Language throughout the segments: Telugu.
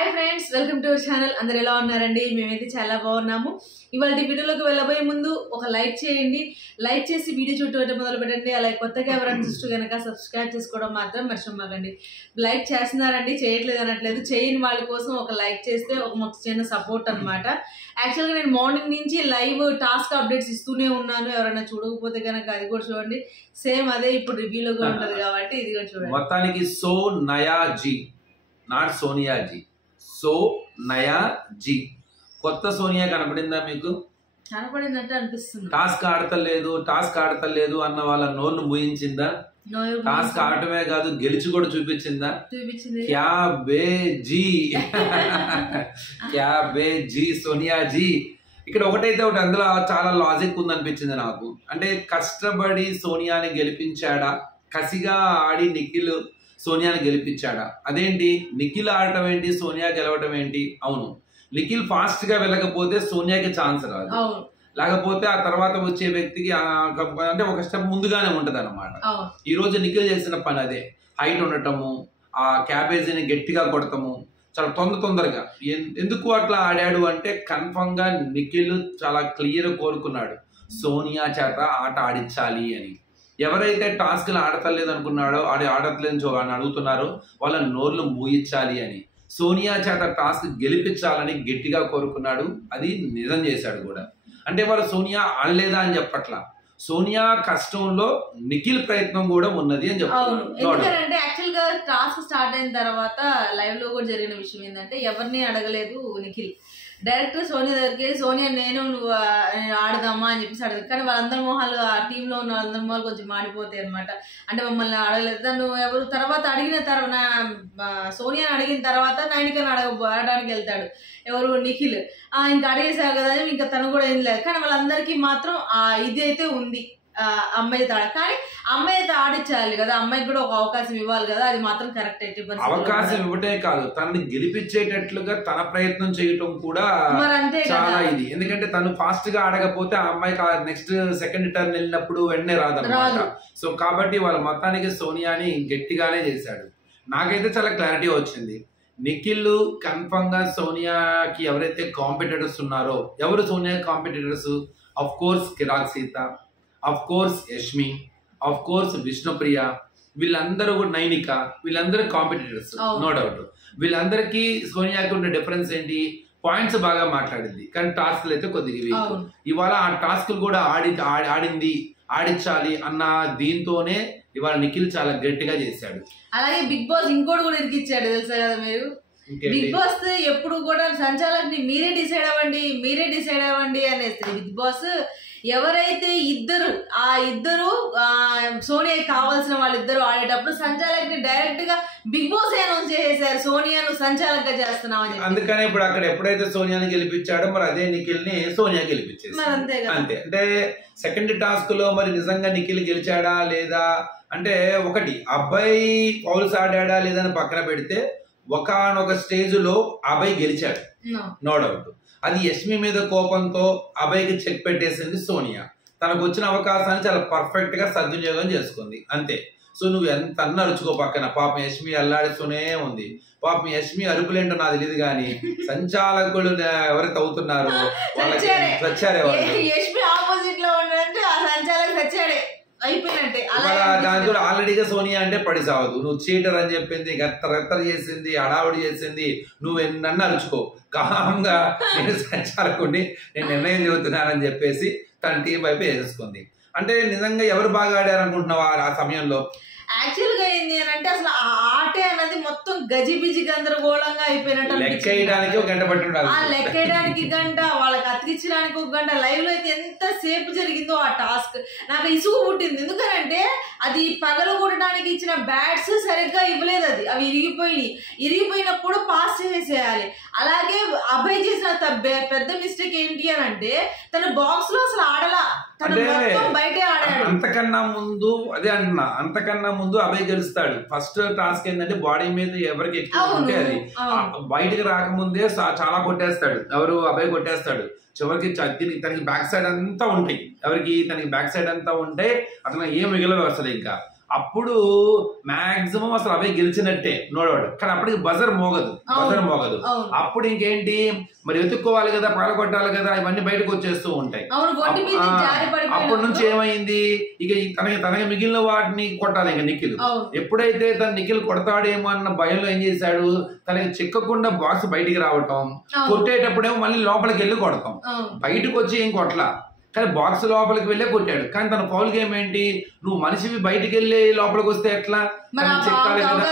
Hi friends, welcome to our channel. అందరు ఎలా ఉన్నారండి? మేమైతే చాలా బాగున్నాము. ఇవాళ వీడియోలోకి వెళ్ళబోయే ముందు ఒక లైక్ చేయండి. లైక్ చేసి వీడియో చూడటం మొదలు పెట్టండి. అలాగే కొత్తగా ఎవరైనా చూస్తూ కనుక సబ్స్క్రైబ్ చేసుకోవడం మాత్రం మర్చిపోకండి. లైక్ చేస్తున్నారండి, చేయట్లేదు అనట్లేదు. చేయని వాళ్ళ కోసం ఒక లైక్ చేస్తే ఒక మాకు చిన్న సపోర్ట్ అనమాట. యాక్చువల్గా నేను మార్నింగ్ నుంచి లైవ్ టాస్క్ అప్డేట్స్ ఇస్తూనే ఉన్నాను. ఎవరైనా చూడకపోతే కనుక అది కూడా చూడండి. సేమ్ అదే ఇప్పుడు రివ్యూలో కూడా ఉంటుంది కాబట్టి ఇది కూడా చూడండి. మొత్తానికి సో నయా జీ, నాట్ సోనియా జీ, సో నయా జీ. కొత్త సోనియా కనపడిందా మీకు? కనపడిందంటే అనిపిస్తుంది. టాస్క్ ఆడతలేదు అన్న వాళ్ళ నోరును మూయించిందా? టాస్క్ ఆడటమే కాదు, గెలిచి కూడా చూపించిందా? క్యా బే జీ, క్యా బే జీ సోనియా జీ. ఇక్కడ ఒకటైతే ఒకటి, అందులో చాలా లాజిక్ ఉందనిపించింది నాకు. అంటే కష్టపడి సోనియాని గెలిపించాడా, కసిగా ఆడి నిఖిల్ సోనియాని గెలిపించాడా? అదేంటి, నిఖిల్ ఆడటం ఏంటి, సోనియా గెలవటం ఏంటి? అవును, నిఖిల్ ఫాస్ట్ గా వెళ్ళకపోతే సోనియాకి ఛాన్స్ రాదు, లేకపోతే ఆ తర్వాత వచ్చే వ్యక్తికి అంటే ఒక స్టెప్ ముందుగానే ఉంటది అనమాట. ఈ రోజు నిఖిల్ చేసిన పని అదే. హైట్ ఉండటము, ఆ క్యాబేజీని గట్టిగా కొడతాము, చాలా తొందరగా. ఎందుకు అట్లా ఆడాడు అంటే కన్ఫర్మ్ గా నిఖిల్ చాలా క్లియర్ కోరుకున్నాడు, సోనియా చేత ఆట ఆడించాలి అని. ఎవరైతే టాస్క్లు ఆడతలేదు అనుకున్నాడో, ఆడట్లేదు అని అడుగుతున్నారో వాళ్ళ నోర్లు మూయించాలి అని, సోనియా చేత టాస్క్ గెలిపించాలని గట్టిగా కోరుకున్నాడు. అది నిజం చేశాడు కూడా. అంటే వాళ్ళు సోనియా ఆడలేదా అని చెప్పట్లా, సోనియా కష్టంలో నిఖిల్ ప్రయత్నం కూడా ఉన్నది అని చెప్తారు. ఎందుకంటే యాక్చువల్ గా టాస్క్ స్టార్ట్ అయిన తర్వాత లైవ్ లో కూడా జరిగిన విషయం ఏంటంటే ఎవరిని అడగలేదు నిఖిల్. డైరెక్ట్ సోనియా దగ్గరికి వెళ్ళి సోనియా నేను నువ్వు ఆడదామా అని చెప్పేసి అడగదు. కానీ వాళ్ళందరి మొహాలు, ఆ టీంలో ఉన్న వాళ్ళందరి మొహాలు కొంచెం మాడిపోతాయి అనమాట. అంటే మమ్మల్ని అడగలేదు, తను ఎవరు తర్వాత అడిగిన తర్వాత సోనియాని అడిగిన తర్వాత నైనికని అడగడానికి వెళ్తాడు ఎవరు, నిఖిల్. ఇంకా అడిగేసారు కదా ఇంకా తను కూడా ఏం లేదు. కానీ వాళ్ళందరికీ మాత్రం ఇది అయితే ఉంది, అమ్మాయితో కానీ అమ్మాయితో ఆడించాలి కదా, అమ్మాయికి కూడా ఒక అవకాశం ఇవ్వాలి కదా, అది మాత్రం కరెక్ట్ అయితే. అవకాశం ఇవ్వటే కాదు, తనని గెలిపించేటట్లుగా తన ప్రయత్నం చేయటం కూడా చాలా ఇది. ఎందుకంటే తను ఫాస్ట్ గా ఆడకపోతే ఆ అమ్మాయికి నెక్స్ట్ సెకండ్ టర్న్ వెళ్ళినప్పుడు వెంటనే రాదన్నమాట. సో కాబట్టి వాళ్ళ మొత్తానికి సోనియాని గట్టిగానే చేశాడు. నాకైతే చాలా క్లారిటీ వచ్చింది. నిఖిల్ కన్ఫర్మ్ గా సోనియాకి ఎవరైతే కాంపిటేటర్స్ ఉన్నారో, ఎవరు Sonia competitors? Of course Kirrak Seetha, of course Yashmi, of course Vishnupriya, వీళ్ళందరూ కూడా నైనిక, వీళ్ళందరూ కాంపిటేటర్స్ నో డౌట్. వీళ్ళందరికీ సోనియాకి ఉన్న డిఫరెన్స్ ఏంటి? పాయింట్స్ బాగా మాట్లాడింది, కానీ టాస్క్లు అయితే కొద్దిగా వీక్. ఇవాళ ఆ టాస్క్లు కూడా ఆడించాలి అన్న దీంతోనే ఇవాళ నిఖిల్ చాలా గట్టిగా చేశాడు. అలాగే బిగ్ బాస్ ఇంకోటి కూడా ఇరికిచ్చాడు తెలుసా కదా మీరు. బిగ్ బాస్ ఎప్పుడు కూడా సంచాలకుని మీరే డిసైడ్ అవ్వండి అనేసి. బిగ్ బాస్ ఎవరైతే ఇద్దరు సోనియాకి కావాల్సిన వాళ్ళిద్దరు ఆడేటప్పుడు సంచాలకుని డైరెక్ట్ గా బిగ్ బాస్ అనౌన్స్ చేసేసారు, సోనియాను సంచాలకుగా చేస్తున్నామని. అందుకనే ఇప్పుడు అక్కడ ఎప్పుడైతే సోనియాని గెలిపించాడో మరి అదే నిఖిల్ ని సోనియా గెలిపించేది. అంతే. అంటే సెకండ్ టాస్క్ లో మరి నిజంగా నిఖిల్ గెలిచాడా లేదా అంటే, ఒకటి అబ్బాయి ఫౌల్స్ ఆడాడా లేదని పక్కన పెడితే ఒకనొక స్టేజ్ లో అబ్బాయి గెలిచాడు, నో డౌట్. అది యష్మి మీద కోపంతో అబ్బాయికి చెక్ పెట్టేసింది సోనియా. తనకు వచ్చిన అవకాశాన్ని చాలా పర్ఫెక్ట్ గా సద్వినియోగం చేసుకుంది, అంతే. సో నువ్వు ఎంత అన్న అరుచుకో పక్కన, పాపం యష్మి అల్లాడుతూనే ఉంది. పాపం యష్మి అరుపులేంటో నాకు తెలియదు కానీ సంచాలకులు ఎవరైతే అవుతున్నారో వాళ్ళకి వచ్చారే యష్మి ఆపోజిట్ లో ఉన్నట్టు ఆ సంచాలకుడు వచ్చాడే అయిపోయినట్టే. దాంతో ఆల్రెడీగా సోనియా అంటే పడి సావదు. నువ్వు చీటర్ అని చెప్పింది, గత్తర చేసింది, హడావుడి చేసింది. నువ్వు నన్ను అరుచుకో, కామ్గా నేను సంచాలకుడిని, నేను నిర్ణయం చెబుతున్నానని చెప్పేసి తన టీం వైపు వేసేసుకుంది. అంటే నిజంగా ఎవరు బాగా ఆడారు అనుకుంటున్నావా ఆ సమయంలో? యాక్చువల్ గా ఏంటి అని అంటే అసలు ఆ ఆటే అనేది మొత్తం గజిబిజి గందరగోళంగా అయిపోయినట్టు. లెక్కేయడానికి ఒక గంట పట్టి ఉండాలి, లెక్కేయడానికి గంట, వాళ్ళకి అతికించడానికి ఒక గంట. లైవ్ లో అయితే ఎంత సేపు జరిగిందో ఆ టాస్క్ నాకు ఇసుగు పుట్టింది. ఎందుకంటే అది పగలగొట్టడానికి ఇచ్చిన బ్యాట్స్ సరిగ్గా ఇవ్వలేదు, అవి ఇరిగిపోయినప్పుడు పాస్ చేసేయాలి. అలాగే అభయ్ చేసిన పెద్ద మిస్టేక్ ఏంటి అని అంటే తన బాక్స్ లో అసలు ఆడలా, బయటే ఆడాడు. అంతకన్నా ముందు అదే అంటున్నా, అంతకన్నా ముందు అభయ్ గెలుస్తాడు. ఫస్ట్ టాస్క్ ఏంటంటే బాడీ మీద ఎవరికి ఎక్కువ ఉంటే అది బయటకు రాకముందే చాలా కొట్టేస్తాడు. ఎవరు? అభయ్ కొట్టేస్తాడు. చివరికి తనకి బ్యాక్ సైడ్ అంతా ఉంటాయి. ఎవరికి? తనకి బ్యాక్ సైడ్ అంతా ఉంటే అతను ఏం మిగలదు అసలు. ఇంకా అప్పుడు మాక్సిమం అసలు అబ్బాయి గెలిచినట్టే నోడవాడు, కానీ అప్పటికి బజర్ మోగదు. అప్పుడు ఇంకేంటి మరి వెతుక్కోవాలి కదా, పాలకొట్టాలి కదా, ఇవన్నీ బయటకు వచ్చేస్తూ ఉంటాయి. అప్పటి నుంచి ఏమైంది, ఇక తనకి మిగిలిన వాటిని కొట్టాలి ఇక నిఖిల్. ఎప్పుడైతే తను నిఖిల్ కొడతాడేమో అన్న భయంలో ఏం చేశాడు, తనకి చిక్కకుండా బాక్స్ బయటికి రావటం, కొట్టేటప్పుడేమో మళ్ళీ లోపలికి వెళ్ళి కొడతాం, బయటకు వచ్చి ఏం కొట్టలా, కానీ బాక్స్ లోపలికి వెళ్ళే కొట్టాడు. కానీ తన ఫౌల్ గేమ్ ఏంటి, నువ్వు మనిషివి బయటికి వెళ్ళి లోపలికి వస్తే ఎట్లా, చెక్కాలి కదా,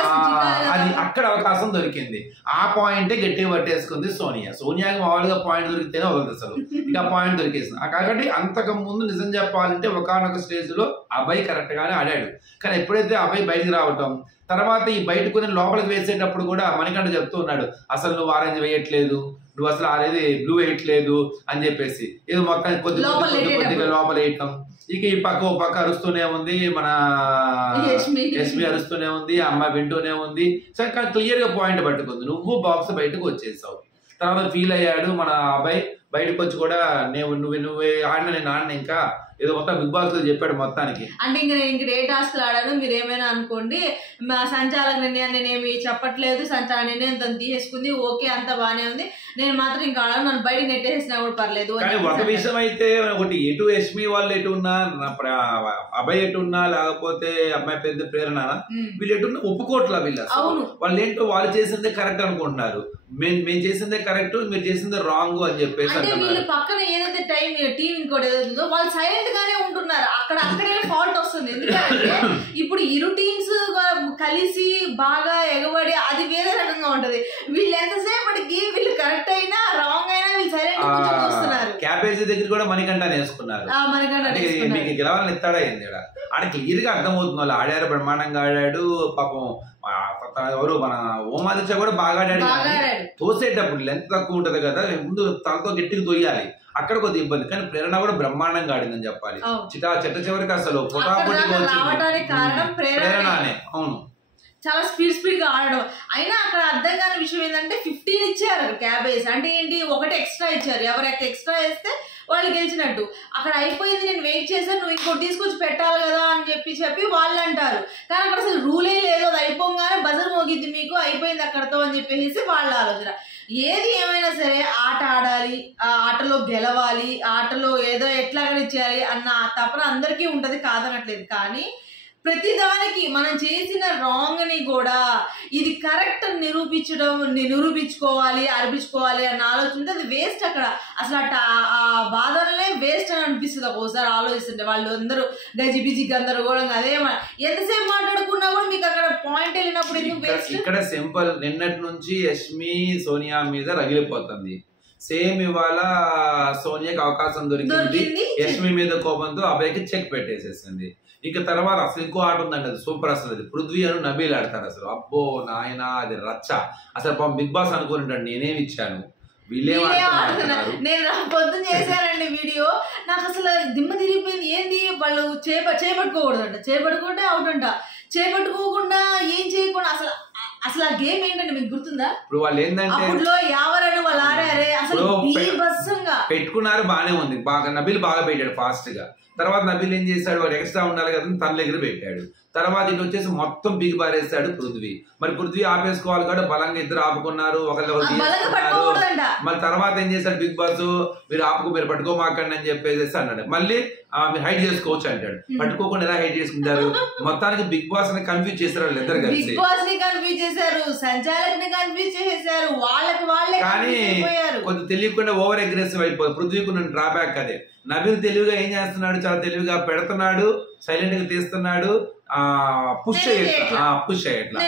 అది అక్కడ అవకాశం దొరికింది. ఆ పాయింటే గట్టిగా పట్టేసుకుంది సోనియా. సోనియాకి మామూలుగా పాయింట్ దొరికితేనే వదలదు అసలు, ఇక పాయింట్ దొరికేసింది. కాబట్టి అంతకు ముందు నిజం చెప్పాలంటే ఒకనొక స్టేజ్ లో అబ్బాయి కరెక్ట్ గానే ఆడాడు. కానీ ఎప్పుడైతే అబ్బాయి బయటికి రావటం, తర్వాత ఈ బయటకు లోపలికి వేసేటప్పుడు కూడా మణికంఠ చెప్తూ ఉన్నాడు, అసలు నువ్వు ఆరెంజ్ వేయట్లేదు, నువ్వు అసలు అనేది బ్లూ వేయట్లేదు అని చెప్పేసి, ఏదో మొత్తం కొద్దిగా లోపల వేయటం. ఇక ఈ పక్క అరుస్తూనే ఉంది, మన యష్మి అరుస్తూనే ఉంది, అమ్మాయి వింటూనే ఉంది. సరే కానీ క్లియర్ గా పాయింట్ పట్టుకుంది, నువ్వు బాక్స్ బయటకు వచ్చేసావు. తర్వాత ఫీల్ అయ్యాడు మన అబ్బాయి, బయటకు వచ్చి కూడా నువ్వే ఆడిన నేను ఆడిన, ఇంకా ఏదో మొత్తం బిగ్ బాస్ లో చెప్పాడు మొత్తానికి. అంటే ఇంక ఏ టాస్క్ ఆడాను మీరు ఏమైనా అనుకోండి, మా సంచాలక నిర్ణయాన్ని నేనేమి చెప్పట్లేదు, సంచాలక నిర్ణయం తను తీసేసుకుంది, ఓకే అంత బానే ఉంది, నేను మాత్రం ఇంకా ఆడాను, నన్ను బయట నెట్టేసినా కూడా పర్లేదు. కానీ ఒక విషయం అయితే ఒకటి, ఎటు యష్మి వాళ్ళు ఎటు ఉన్నా, అబ్బాయి ఎటు ఉన్నా, లేకపోతే అమ్మాయి పెద్ద ప్రేరణ వీళ్ళు ఎటున్నా ఒప్పుకోవట్లా వీళ్ళు. వాళ్ళు ఏంటో వాళ్ళు చేసిందే కరెక్ట్ అనుకుంటున్నారు, మేము చేసిందే కరెక్ట్, మీరు చేసిందే రాంగ్ అని చెప్పేసి. అంటే వీళ్ళు పక్కన ఏదైతే టీం ఇంకోటి ఏదైతుందో వాళ్ళు సైలెంట్ గానే ఉంటున్నారు, అక్కడే ఫాల్ట్ వస్తుంది. ఎందుకంటే ఇప్పుడు ఇరు టీమ్స్ కలిసి బాగా ఎగబడి అది వేరే రకంగా ఉంటది. వీళ్ళు ఎంతసేపటికి వీళ్ళు కరెక్ట్ అయినా రాంగ్ అయినా వీళ్ళు సైలెంట్ చూస్తున్నారు. క్యాబేజీ దగ్గర కూడా మణికంఠ వేసుకున్నారు, మీకు గెలవాలని ఎత్తాడా ఏంది ఆడ క్లియర్ గా అర్థమవుతుంది. వాళ్ళు ఆడారు, బ్రహ్మాండంగా ఆడాడు. పాపం ఎవరు మన ఓమాదిత్య కూడా బాగా ఆడాడు. తోసేటప్పుడు లెంత్ తక్కువ ఉంటది కదా, ముందు తలతో గట్టిగా తోయాలి, అక్కడ కొద్దిగా ఇబ్బంది. కానీ ప్రేరణ కూడా బ్రహ్మాండంగా ఆడిందని చెప్పాలి. చెట్ట చివరికి అసలు ప్రేరణనే. అవును, చాలా స్పీడ్ గా ఆడడం. అయినా అక్కడ అర్థం కాని విషయం ఏంటంటే 15 ఇచ్చారు క్యాబేజ్. అంటే ఏంటి, ఒకటి ఎక్స్ట్రా ఇచ్చారు, ఎవరైతే ఎక్స్ట్రా వేస్తే వాళ్ళు గెలిచినట్టు. అక్కడ అయిపోయింది, నేను వెయిట్ చేశాను, నువ్వు ఇంకోటి తీసుకొచ్చి పెట్టాలి కదా అని చెప్పి వాళ్ళు అంటారు. కానీ అక్కడ అసలు రూలే లేదు, అది అయిపోగానే బజర్ మోగిద్ది మీకు, అయిపోయింది అక్కడతో అని చెప్పేసి వాళ్ళ ఆలోచన. ఏది ఏమైనా సరే ఆట ఆడాలి, ఆ ఆటలో గెలవాలి, ఆటలో ఏదో ఎట్లాగని చేయాలి అన్న తపన అందరికీ ఉంటది, కాదనట్లేదు. కానీ ప్రతిదానికి మనం చేసిన రాంగ్ ని కూడా ఇది కరెక్ట్ నిరూపించుకోవాలి, అర్పించుకోవాలి అన్న ఆలోచన అది వేస్ట్. అక్కడ అసలు ఆ బాధలనే వేస్ట్ అని అనిపిస్తుంది ఒక్కోసారి ఆలోచిస్తుంటే. వాళ్ళు అందరూ గజిబిజి గందరగోళంగా అదే ఎంతసేపు మాట్లాడుకున్నా కూడా మీకు అక్కడ పాయింట్ వెళ్ళినప్పుడు ఎందుకు వేస్ట్. ఇక్కడ సింపుల్, నిన్నటి నుంచి యష్మి సోనియా మీద రగిలిపోతుంది. సేమ్ ఇవాళ సోనియాకి అవకాశం దొరికింది, యష్మి మీద కోపంతో అబ్బాయికి చెక్ పెట్టేసేసింది. ఇక తర్వాత అసలు ఇంకో ఆట ఉందండి, అది సూపర్. అసలు అది పృథ్వీ అని నబీల్ ఆడతారు. అసలు అబ్బో నాయన, అది రచ్చ. అసలు బిగ్ బాస్ అనుకోండి నేనేమి ఇచ్చాను, నేను పొద్దున చేశానండి వీడియో, నాకు అసలు దిమ్మ తిరిగిపోయింది. ఏంది వాళ్ళు చేపట్టుకోకూడదంట, చేపట్టుకుంటే అవుట్ అంట, చేపట్టుకోకుండా ఏం చేయకుండా అసలు ఆ గేమ్ ఏంటంటే మీకు గుర్తుందా? ఇప్పుడు వాళ్ళు ఏంటంటే అప్పుడులో యావరని వాళ్ళు ఆడారే, అసలు పెట్టుకున్నారు, బానే ఉంది, బాగా నబీల్ బాగా పెట్టాడు ఫాస్ట్ గా. తర్వాత నబీల్ ఏం చేశాడు, వాడు ఎక్స్ట్రా ఉండాలి కదా తన దగ్గర పెట్టాడు. తర్వాత ఇటు వచ్చేసి మొత్తం బిగి బారేస్తాడు పృథ్వీ. మరి పృథ్వీ ఆపేసుకోవాలి కూడా, బలంగా ఇద్దరు ఆపుకున్నారు, ఒకళ్ళు మళ్ళీ తర్వాత ఏం చేశాడు బిగ్ బాస్, మీరు పట్టుకోమాకండి అని చెప్పేసి అన్నాడు. మళ్ళీ మీరు హైడ్ చేసుకోవచ్చు అంటాడు. పట్టుకోకుండా ఎలా హైడ్ చేసుకుంటారు? మొత్తానికి బిగ్ బాస్ ని కన్ఫ్యూజ్ చేశారు వాళ్ళు ఇద్దరు కలిసి. కానీ కొంచెం తెలియకుండా ఓవర్ అగ్రెసివ్ అయిపోతుంది. పృథ్వీకి ఉన్న డ్రాబ్యాక్ అదే. నబీల్ తెలివిగా ఏం చేస్తున్నాడు, చాలా తెలివిగా పెడుతున్నాడు, సైలెంట్ గా తీస్తున్నాడు, పుష్ చేయట్లా.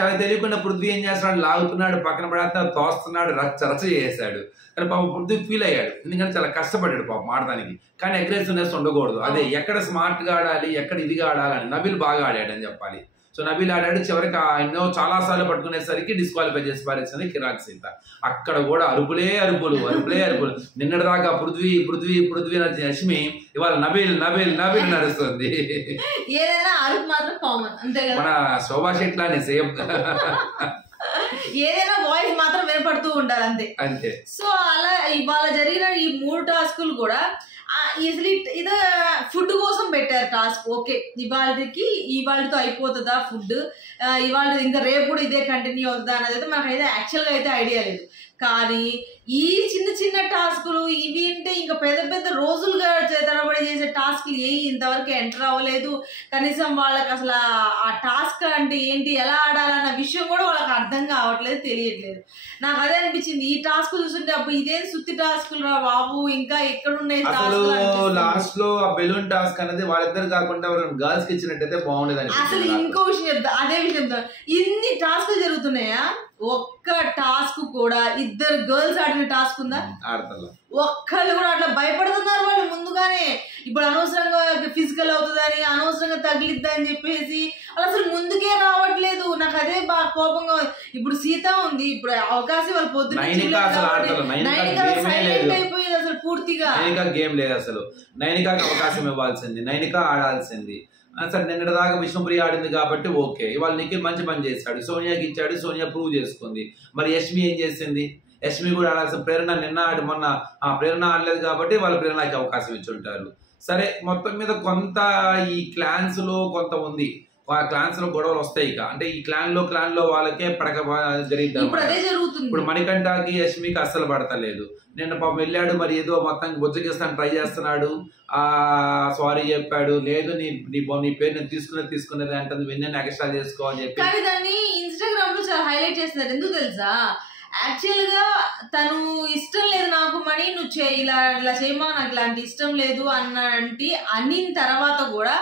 చాలా తెలియకుండా పృథ్వీ ఏం చేస్తున్నాడు, లాగుతున్నాడు, పక్కన పడేస్తున్నాడు, తోస్తున్నాడు, రచ్చ చేసాడు. కానీ పాపం పృథ్వీ ఫీల్ అయ్యాడు, ఎందుకంటే చాలా కష్టపడ్డాడు పాపం ఆడడానికి. కానీ అగ్రెసివ్నెస్ ఉండకూడదు. అదే ఎక్కడ స్మార్ట్ గా ఆడాలి, ఎక్కడ ఇదిగా ఆడాలని నబీల్ బాగా ఆడాడు అని చెప్పాలి. సో నబీల్ ఆడాడు, చివరికి ఎన్నో చాలా సార్లు పట్టుకునేసరికి డిస్క్వాలిఫై చేసి పారేసింది కిరాక్ సీత. అక్కడ కూడా అరుపులే అరుపులు. నిన్నటి దాకా పృథ్వీ యష్మి, ఇవాళ నబీల్ నడుస్తుంది. మన శోభా శెట్లానే సేమ్, ఏదైనా వాయిస్ మాత్రం వినపడుతూ ఉండాలి అంతే. అంతే. సో అలా ఇవాళ జరిగిన ఈ 3 టాస్కులు కూడా అసలు ఇదో ఫుడ్ కోసం పెట్టారు టాస్క్. ఓకే ఇవాళతో అయిపోతుందా ఫుడ్, ఇవాళ ఇంకా రేపు కూడా ఇదే కంటిన్యూ అవుతుందా అనేది అయితే మనకైతే యాక్చువల్గా అయితే ఐడియా లేదు. కానీ ఈ చిన్న చిన్న టాస్కులు ఇవి అంటే ఇంకా పెద్ద పెద్ద రోజులుగా తరబడి చేసే టాస్క్లు ఇంతవరకు ఎంటర్ అవ్వలేదు. కనీసం వాళ్ళకి అసలు ఆ టాస్క్ అంటే ఏంటి, ఎలా ఆడాలన్న విషయం కూడా వాళ్ళకి అర్థం కావట్లేదు, తెలియట్లేదు. నాకు అదే అనిపించింది ఈ టాస్క్ చూస్తుంటే అప్పుడు ఇదేం సుత్తి టాస్కులు రా బాబు, ఇంకా ఎక్కడున్నాయి లాస్ట్ లో ఆ బెలూన్ టాస్క్ అనేది వాళ్ళిద్దరు కాకుండా గర్ల్స్ కి ఇచ్చినట్టయితే బాగుండేది. అసలు ఇంకో విషయం చెప్తా, అదే విషయం చెప్తా, ఇన్ని టాస్క్లు జరుగుతున్నాయా, ఒక్క టాస్క్ కూడా ఇద్దరు గర్ల్స్ ఆడిన టాస్క్ ఉందా? ఒక్కళ్ళు కూడా అట్లా భయపడుతున్నారు వాళ్ళు ముందుగానే. ఇప్పుడు అనవసరంగా ఫిజికల్ అవుతుందని, అనవసరంగా తగిలిద్దని చెప్పేసి వాళ్ళు అసలు ముందుకే రావట్లేదు. నాకు అదే బాగా కోపంగా. ఇప్పుడు సీత ఉంది, ఇప్పుడు అవకాశం వాళ్ళు పొద్దున్న అయిపోయింది అసలు పూర్తిగా. గేమ్ లేదు అసలు, నైనికాకి అవకాశం ఇవ్వాల్సింది, నైనిక ఆడాల్సింది. సరే నిన్నటి దాకా విష్ణుప్రియ ఆడింది కాబట్టి ఓకే, ఇవాళ నిఖిల్ మంచి పని చేశాడు, సోనియాకి ఇచ్చాడు, సోనియా ప్రూవ్ చేసుకుంది. మరి యష్మి ఏం చేసింది? యష్మి కూడా ఆడాల్సిన, ప్రేరణ నిన్న మొన్న ప్రేరణ ఆడలేదు కాబట్టి వాళ్ళ ప్రేరణకి అవకాశం ఇచ్చి ఉంటారు. సరే మొత్తం మీద కొంత ఈ క్లాన్స్ లో కొంత ఉంది, క్లాన్స్ లో గొడవలు వస్తాయి. ఇక అంటే ఈ క్లాన్ లో వాళ్ళకే పడక జరుగుతుంది. ఇప్పుడు మణికంఠకి యష్మికి అస్సలు పడతలేదు. నిన్న పాపం వెళ్ళాడు, మరి ఏదో మొత్తానికి బొజ్జగిస్తాను ట్రై చేస్తున్నాడు, సారీ చెప్పాడు, లేదు నీ పేరు నేను తీసుకునేది అంటే విన్న ఎక్స్ట్రా చేసుకో అని చెప్పి. కానీ దాన్ని ఇన్స్టాగ్రామ్ లో చాలా హైలైట్ చేస్తున్నారు. ఎందుకు తెలుసా, యాక్చువల్ గా తను ఇష్టం లేదు నాకు మణి, నువ్వు ఇలా చేయమా, నాకు ఇలాంటి ఇష్టం లేదు అనిన తర్వాత కూడా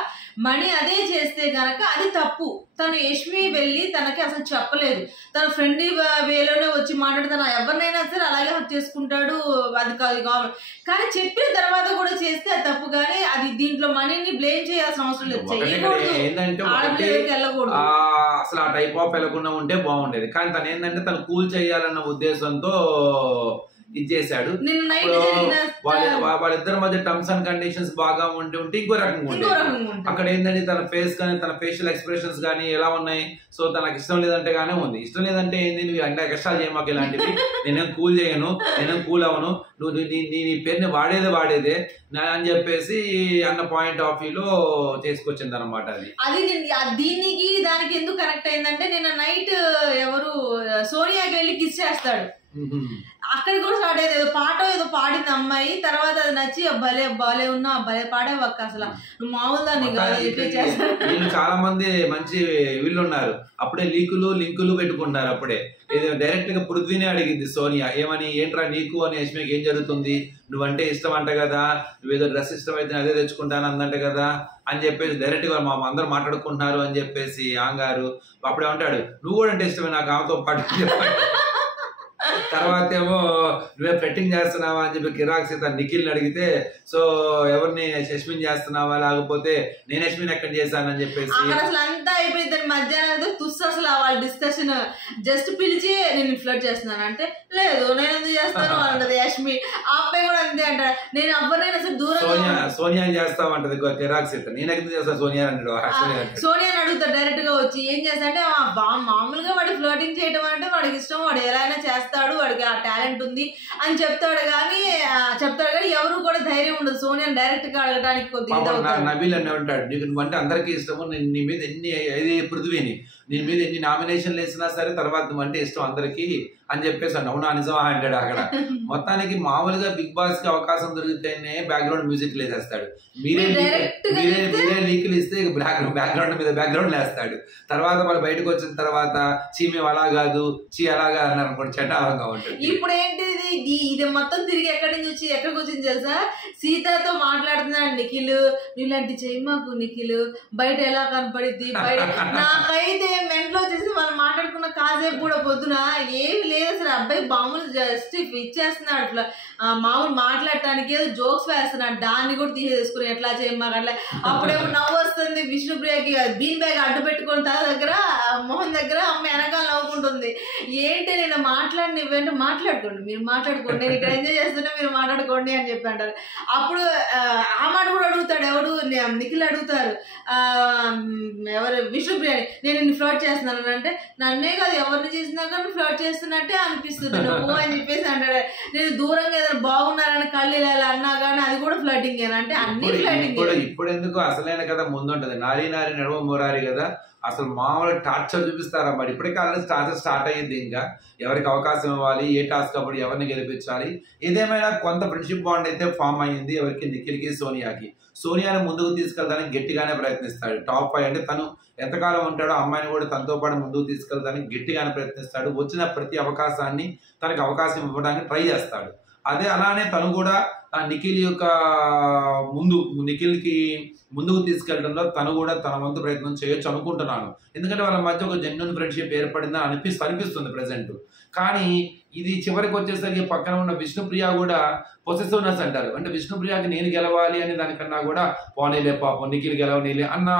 మణి అదే చేస్తే గనక అది తప్పు. తను యష్మి వెళ్ళి తనకి అసలు చెప్పలేదు, తన ఫ్రెండ్లీ వేలోనే వచ్చి మాట్లాడుతాను, ఎవరినైనా సరే అలాగే హక్ చేసుకుంటాడు, అది కావాలి. కానీ చెప్పిన తర్వాత కూడా చేస్తే అది తప్పు. కానీ అది దీంట్లో మనీని బ్లేమ్ చేయాల్సిన అవసరం లేదు, వెళ్ళకూడదు. అసలు ఆ టైప్ ఆఫ్ వెళ్ళకుండా ఉంటే బాగుండేది. కానీ తను ఏంటంటే తను కూల్ చేయాలన్న ఉద్దేశంతో ఇది చేశాడు. వాళ్ళిద్దరి మధ్య టర్మ్స్ అండ్ కండిషన్స్ బాగా ఉంటే ఇంకో రకంగా ఉండేది. అక్కడ ఏంటంటే తన ఫేస్ కానీ తన ఫేషియల్ ఎక్స్ప్రెషన్స్ కానీ ఎలా ఉన్నాయి, సో తనకు ఇష్టం లేదంటే గానే ఉంది. ఇష్టం లేదంటే ఏంది, నువ్వు అంటే ఎక్స్ట్రా చేయమాకు ఇలాంటివి, నేనేం కూల్ చేయను, నేనేం కూల్ అవను, నువ్వు నీ పేరుని వాడేదే అని చెప్పేసి అన్న పాయింట్ ఆఫ్ వ్యూలో చేసుకొచ్చింది అనమాట. అది దీనికి దానికి ఎందుకు కనెక్ట్ అయిందంటే నిన్న నైట్ ఎవరు సోనియాకి వెళ్ళి కిస్ చేస్తాడు, అక్కడ కూడా స్టార్ట్ అయ్యేది. ఏదో పాడింది అమ్మాయి, తర్వాత అది నచ్చి భలే ఉన్నా, భలే పాడేవక్క, అసలు నువ్వు మామూలుదాన్ని వీళ్ళు చాలా మంది మంచి వీళ్ళు ఉన్నారు. అప్పుడే లింకులు పెట్టుకుంటారు. అప్పుడే ఇది డైరెక్ట్ గా పృథ్వీనే అడిగింది సోనియా, ఏమని, ఏంట్రా నీకు అని యష్మికి ఏం జరుగుతుంది, నువ్వంటే ఇష్టం అంట కదా, నువ్వేదో డ్రెస్ ఇష్టం అయితే అదే తెచ్చుకుంటాను అందంట కదా అని చెప్పేసి డైరెక్ట్ గా మా అందరూ మాట్లాడుకుంటున్నారు అని చెప్పేసి ఆంగారు. అప్పుడే ఉంటాడు, నువ్వు కూడా అంటే ఇష్టమే నాకు ఆమెతో పాటు చెప్పాడు. తర్వాత ఏమో నువ్వే ఫ్లెట్టింగ్ చేస్తున్నావా అని చెప్పి కిరాక్ సీత నిఖిల్ని అడిగితే, సో ఎవరిని యష్మిన్ చేస్తున్నావా, లేకపోతే నేను యష్మిన్ ఎక్కడ చేశానని చెప్పేసి అసలు అంతా అయిపోయింది. మధ్యాహ్నం అసలు వాళ్ళ డిస్కషన్ జస్ట్ పిలిచి నేను ఫ్లర్ట్ చేస్తున్నాను అంటే, లేదు నేను ఎందుకు చేస్తాను అంటది యష్మి. ఆ అబ్బాయి కూడా అంతే అంటాడు, నేను ఎవరినైనా అసలు దూరంగా సోనియా చేస్తామంటది కిరాక్ సీత. నేను ఎందుకు చేస్తాను సోనియా అంటాడు. సోనియాని అడుగుతాడు డైరెక్ట్ గా వచ్చి, ఏం చేస్తా అంటే మామూలుగా వాడి ఫ్లర్టింగ్ చేయడం అంటే వాడికి ఇష్టం, వాడు ఎలా అయినా చేస్తాడు, వాడికి ఆ టాలెంట్ ఉంది అని చెప్తాడు. కానీ ఎవరు కూడా ధైర్యం ఉండదు సోనియాని డైరెక్ట్ గా అడగడానికి. కొద్దిగా నబీల్ అనే ఉంటాడు, నీకు నువ్వంటే అందరికీ ఇష్టము, నీ మీద ఎన్ని పృథ్వీని నీ మీద ఎన్ని నామినేషన్లు వేసినా సరే తర్వాత నువ్వంటే ఇష్టం అందరికి అని చెప్పేసి అవునా నిజమా అంటాడు. అక్కడ మొత్తానికి మామూలుగా బిగ్ బాస్ కి అవకాశం దొరికితేనే బ్యాక్గ్రౌండ్ మ్యూజిక్ లేసేస్తాడు. మీరే లీకులు ఇస్తే బ్యాక్గ్రౌండ్ మీద బ్యాక్గ్రౌండ్ లేస్తాడు. తర్వాత వాళ్ళు బయటకు వచ్చిన తర్వాత మేము అలా కాదు అలాగా అన్నారు అనుకోండి, చటాలంగా ఉంటుంది. ఇప్పుడు ఏంటిది, ఇది మొత్తం తిరిగి ఎక్కడి నుంచి వచ్చి ఎక్కడికి వచ్చింది తెలుసా, సీతతో మాట్లాడుతున్నాడు నిఖిల్, ఇలాంటి చేయమాకు నిఖిల్, బయట ఎలా కనపడిద్ది, నాకైతే మెంట్లో వచ్చేసి వాళ్ళు మాట్లాడుకున్న కాసేపు కూడా పొద్దున ఏమి లేదు అసలు. అబ్బాయి మామూలు జస్ట్ ఇచ్చేస్తున్నాడు, అట్లా మామూలు మాట్లాడటానికి ఏదో జోక్స్ వేస్తున్నాడు, దాన్ని కూడా తీసేసుకుని ఎట్లా చేయమాక అట్లా. అప్పుడేమో నవ్వు వస్తుంది విష్ణుప్రియకి, బీన్ బ్యాగ్ అడ్డు పెట్టుకుని తన దగ్గర మోహన్ దగ్గర అమ్మ వెనకాల నవ్వుకుంటుంది. ఏంటి నేను మాట్లాడిన ఇవ్వంటే మాట్లాడుకోండి, మీరు మాట్లాడుకోండి, నేను ఇక్కడ ఎంజాయ్ చేస్తున్నా, మీరు మాట్లాడుకోండి అని చెప్పి అంటారు. అప్పుడు ఆ మాట కూడా అడుగుతాడు, ఎవడు నిఖిల్ అడుగుతారు, విష్ణుప్రియని, నేను నిన్ను ఫ్లర్ట్ చేస్తున్నాను అంటే, నన్నే కాదు ఎవరిని చేసినా కానీ ఫ్లర్ట్ చేస్తున్నట్టే అనిపిస్తుంది అనిపిస్తుంది నువ్వు అని చెప్పేసి అంటాడు. నేను దూరంగా ఏదైనా బాగున్నారని కళ్ళు ఇలా అన్నా కానీ అది కూడా ఫ్లర్టింగ్ అంటే అన్ని ఫ్లర్టింగ్. ఇప్పుడు ఎందుకు అసలైన కదా ముందుంటది, నారీ నారీ నడుమ మురారి కదా, అసలు మామూలు టార్చర్ చూపిస్తారా మరి. ఇప్పటికే ఆల్రెడీ స్టార్ట్ అయ్యింది. ఇంకా ఎవరికి అవకాశం ఇవ్వాలి, ఏ టాస్క్ అప్పుడు ఎవరిని గెలిపించాలి. ఏదేమైనా కొంత ఫ్రెండ్షిప్ బాండ్ అయితే ఫామ్ అయ్యింది. ఎవరికి నిఖిల్కి సోనియాకి. సోనియాని ముందుకు తీసుకెళ్ళడానికి గట్టిగానే ప్రయత్నిస్తాడు. టాప్ 5 అంటే తను ఎంతకాలం ఉంటాడో అమ్మాయిని కూడా తనతో పాటు ముందుకు తీసుకెళ్ళడానికి గట్టిగానే ప్రయత్నిస్తాడు. వచ్చిన ప్రతి అవకాశాన్ని తనకు అవకాశం ఇవ్వడానికి ట్రై చేస్తాడు. అలానే తను కూడా నిఖిల్ యొక్క నిఖిల్కి ముందుకు తీసుకెళ్లడంలో తను కూడా తన వంతు ప్రయత్నం చేయొచ్చు అనుకుంటున్నాను. ఎందుకంటే వాళ్ళ మధ్య ఒక జెన్యూన్ ఫ్రెండ్షిప్ ఏర్పడిందని అనిపిస్తుంది ప్రెసెంట్. కానీ ఇది చివరికి వచ్చేసరికి పక్కన ఉన్న విష్ణుప్రియ కూడా పొసెసివ్నెస్ అంటారు. అంటే విష్ణుప్రియకి నేను గెలవాలి అనే దానికన్నా కూడా పోనీలే పాపం నిఖిల్ గెలవనీలే అన్న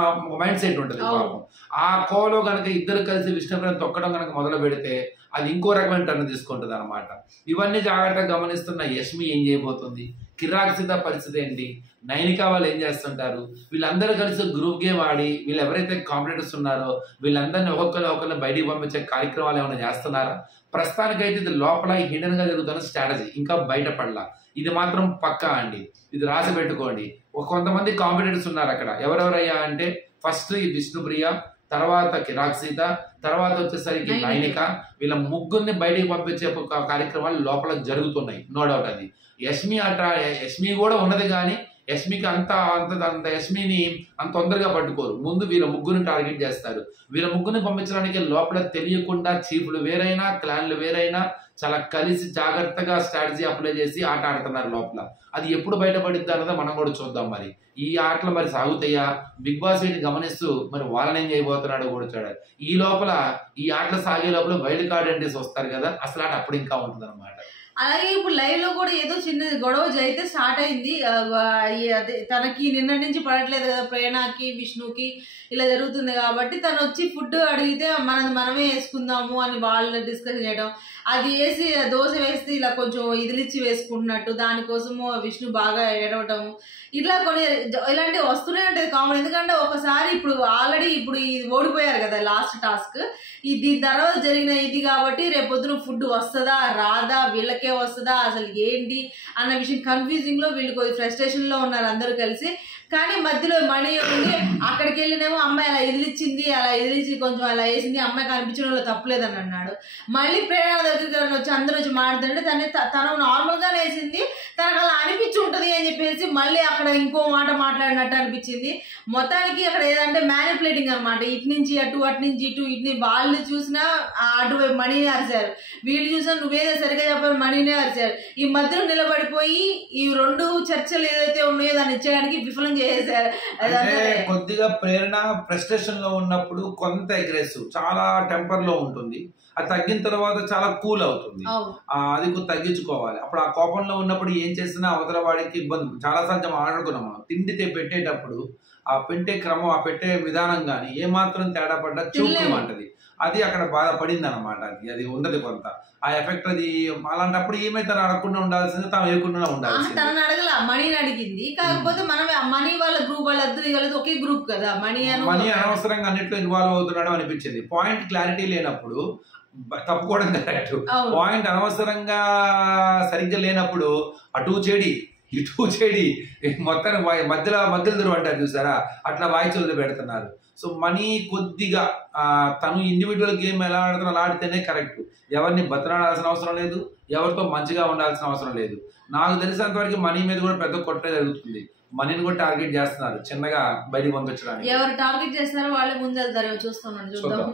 మైండ్ సెట్ ఉంటుంది పాపం. ఆ కోలో కనుక ఇద్దరు కలిసి విష్ణుప్రియను తొక్కడం కనుక మొదలు పెడితే అది ఇంకో రకమైన టర్న్ తీసుకుంటుంది అనమాట. ఇవన్నీ జాగ్రత్తగా గమనిస్తున్న యష్మి ఏం చేయబోతుంది, కిరాక్ సీత పరిస్థితి ఏంటి, నైనిక వాళ్ళు ఏం చేస్తుంటారు, వీళ్ళందరూ కలిసి గ్రూప్ గేమ్ ఆడి వీళ్ళు ఎవరైతే కాంపిటేటర్స్ ఉన్నారో వీళ్ళందరినీ ఒకరిని బయటికి పంపించే కార్యక్రమాలు ఏమైనా చేస్తున్నారా? ప్రస్తుతానికైతే ఇది లోపల హిడెన్ గా జరుగుతున్న స్ట్రాటజీ, ఇంకా బయటపడలా. ఇది మాత్రం పక్కా అండి, ఇది రాసి పెట్టుకోండి. కొంతమంది కాంపిటేటర్స్ ఉన్నారు అక్కడ. ఎవరెవరయ్యా అంటే ఫస్ట్ ఈ విష్ణుప్రియ, తర్వాత కిరాక్ సీత, తర్వాత వచ్చేసరికి నైనిక. వీళ్ళ ముగ్గురిని బయటికి పంపించే కార్యక్రమాలు లోపల జరుగుతున్నాయి, నో డౌట్. అది యష్మి కూడా ఉన్నది, కానీ యష్మికి అంత యష్మిని అంత తొందరగా పట్టుకోరు. ముందు వీళ్ళ ముగ్గురిని టార్గెట్ చేస్తారు. వీళ్ళ ముగ్గురిని పంపించడానికి లోపల తెలియకుండా చీఫ్లు వేరైనా క్లాన్లు వేరైనా చాలా కలిసి జాగ్రత్తగా స్ట్రాటజీ అప్లై చేసి ఆట ఆడుతున్నారు లోపల. అది ఎప్పుడు బయటపడిద్ది అన్నదో మనం కూడా చూద్దాం. మరి ఈ ఆటలు మరి సాగుతాయా? బిగ్ బాస్ వీటిని గమనిస్తూ మరి వాళ్ళని ఏం చేయబోతున్నాడో కూడా చూడాలి. ఈ ఆటలు సాగే లోపల వైల్డ్ కార్డ్ ఎంట్రీస్ వస్తారు కదా, అసలు ఆట అప్పుడు ఇంకా ఉంటుంది అనమాట. అలాగే ఇప్పుడు లైవ్ లో కూడా ఏదో చిన్న గొడవ అయితే స్టార్ట్ అయింది. తనకి నిన్నటి నుంచి పడట్లేదు కదా ప్రేరణకి విష్ణుకి, ఇలా జరుగుతుంది కాబట్టి తను వచ్చి ఫుడ్ అడిగితే మనమే వేసుకుందాము అని వాళ్ళు డిస్కస్ చేయడం, అది వేసి దోశ వేస్తే ఇలా కొంచెం ఇదిలిచ్చి వేసుకుంటున్నట్టు, దానికోసము విష్ణు బాగా ఏడవటము, ఇట్లా కొన్ని ఇలాంటివి వస్తూనే ఉంటుంది కామన్. ఎందుకంటే ఒకసారి ఇప్పుడు ఆల్రెడీ ఇప్పుడు ఇది ఓడిపోయారు కదా లాస్ట్ టాస్క్, దీని తర్వాత జరిగిన ఇది కాబట్టి రేపొద్దున ఫుడ్ వస్తుందా రాదా, వీళ్ళకే వస్తుందా అసలు ఏంటి అన్న విషయం కన్ఫ్యూజింగ్ లో వీళ్ళు కొద్ది ఫ్రస్ట్రేషన్ లో ఉన్నారు అందరూ కలిసి. కానీ మధ్యలో మణి ఉంది, అక్కడికి వెళ్ళినేమో అమ్మాయి అలా ఎదిలిచ్చింది, అలా ఎదిలిచి కొంచెం అలా వేసింది, అమ్మాయి కనిపించడంలో తప్పలేదని అన్నాడు. మళ్ళీ ప్రేరణ దగ్గరికి వచ్చి అందరూ వచ్చి మాట్లాడుతుంటే తను నార్మల్ గానే వేసింది, తనకు అలా అనిపించి ఉంటది అని చెప్పేసి మళ్ళీ అక్కడ ఇంకో మాట మాట్లాడినట్టు అనిపించింది. మొత్తానికి అక్కడ ఏదంటే మ్యానిపులేటింగ్ అనమాట. ఇటు నుంచి అటు, అటు నుంచి ఇటు, ఇటు వాళ్ళు చూసినా అటువైపు మణిని అరిచారు, వీళ్ళు చూసినా నువ్వేదో సరిగా చెప్పారు మణినే అరిచారు. ఈ మధ్యలో నిలబడిపోయి ఈ రెండు చర్చలు ఏదైతే ఉన్నాయో దాన్ని ఇచ్చేయడానికి విఫలం చేసేసారు. కొద్దిగా ప్రేరణ ఫ్రస్ట్రేషన్ లో ఉన్నప్పుడు కొంత అగ్రెసివ్, చాలా టెంపర్ లో ఉంటుంది. అది తగ్గిన తర్వాత చాలా కూల్ అవుతుంది. అది తగ్గించుకోవాలి. అప్పుడు ఆ కోపంలో ఉన్నప్పుడు ఏం చేసినా అవతల వాడికి ఇబ్బంది. చాలా సార్లు మాట్లాడుకున్నాం మనం. తిండి పెట్టేటప్పుడు ఆ పెట్టే క్రమం, ఆ పెట్టే విధానం కానీ ఏమాత్రం తేడా పడ్డా చూపుమంటది. అది అక్కడ బాధపడింది అనమాట. అది ఉండదు కొంత ఆ ఎఫెక్ట్. అది అలాంటప్పుడు ఏమైతే తను అడగకుండా ఉండాల్సింది, తాను వేయకుండా ఉండాల్సింది. తనని అడగల, మణిని అడిగింది. కాకపోతే మనం మణి వాళ్ళ గ్రూప్ వాళ్ళిద్దరు ఒకే గ్రూప్ కదా, మణి అనవసరంగా అన్నిట్లో ఇన్వాల్వ్ అవుతున్నాడు అనిపించింది. పాయింట్ క్లారిటీ లేనప్పుడు తప్పుకోవడం కరెక్ట్. పాయింట్ అనవసరంగా సరిగ్గా లేనప్పుడు అటు చెడి ఇటు చెడి మొత్తం మధ్యలో దూరం అంటారు చూసారా, అట్లా వాయిచులు పెడుతున్నారు. సో మనీ కొద్దిగా తను ఇండివిజువల్ గేమ్ ఎలా ఆడుతున్నా అలా ఆడితేనే కరెక్ట్. ఎవరిని బతలాడాల్సిన అవసరం లేదు, ఎవరితో మంచిగా ఉండాల్సిన అవసరం లేదు. నాకు తెలిసినంత వరకు మనీ మీద కూడా పెద్ద కొట్టే జరుగుతుంది. మనీని కూడా టార్గెట్ చేస్తున్నారు చిన్నగా బయటికి పంపించడానికి. ఎవరు టార్గెట్ చేస్తున్నారో వాళ్ళే ముందెళ్తారు. చూస్తున్నాను, చూద్దాం.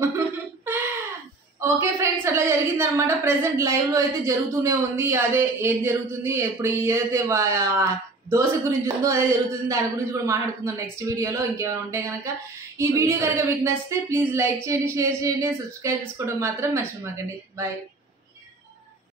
ఓకే ఫ్రెండ్స్, అట్లా జరిగింది అనమాట. ప్రెసెంట్ లైవ్ లో అయితే జరుగుతూనే ఉంది. అదే ఏది జరుగుతుంది, ఇప్పుడు ఏదైతే దోశ గురించి ఉందో అదే జరుగుతుంది. దాని గురించి కూడా మాట్లాడుకుందాం నెక్స్ట్ వీడియోలో. ఇంకేమైనా ఉంటే కనుక ఈ వీడియో కనుక మీకు నచ్చితే ప్లీజ్ లైక్ చేయండి, షేర్ చేయండి, సబ్స్క్రైబ్ చేసుకోవడం మాత్రం మర్చిపోకండి. బాయ్.